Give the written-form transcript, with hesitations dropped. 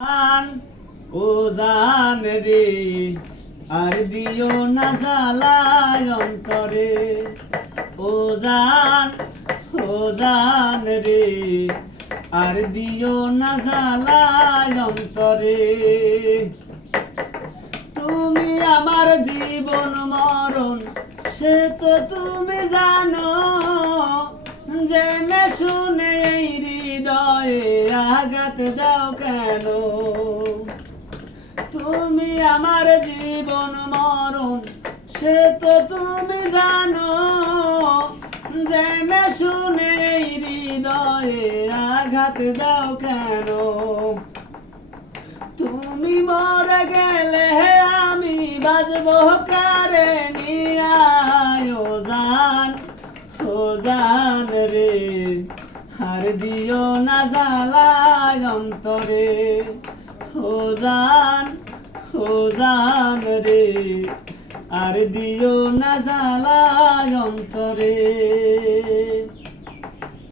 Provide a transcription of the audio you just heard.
জান ও জান রে আর দিও না জ্বালায় অন্তরে ও জান রে আর দিও না জ্বালায় অন্তরে তুমি আমার জীবন মরণ সে তো তুমি জানো জেনে শুনে এই হৃদয়ে আঘাত দাও কেন তুমি আমার জীবন মরণ সে তো তুমি জানো জেনে শুনে এই হৃদয়ে আঘাত দাও কেন তুমি মরে গেলে আমি বাজবো কারে নিয়া ও জান রে আর দিও না জ্বালায় অন্তরে ও জান রে আর দিও না জ্বালায় অন্তরে।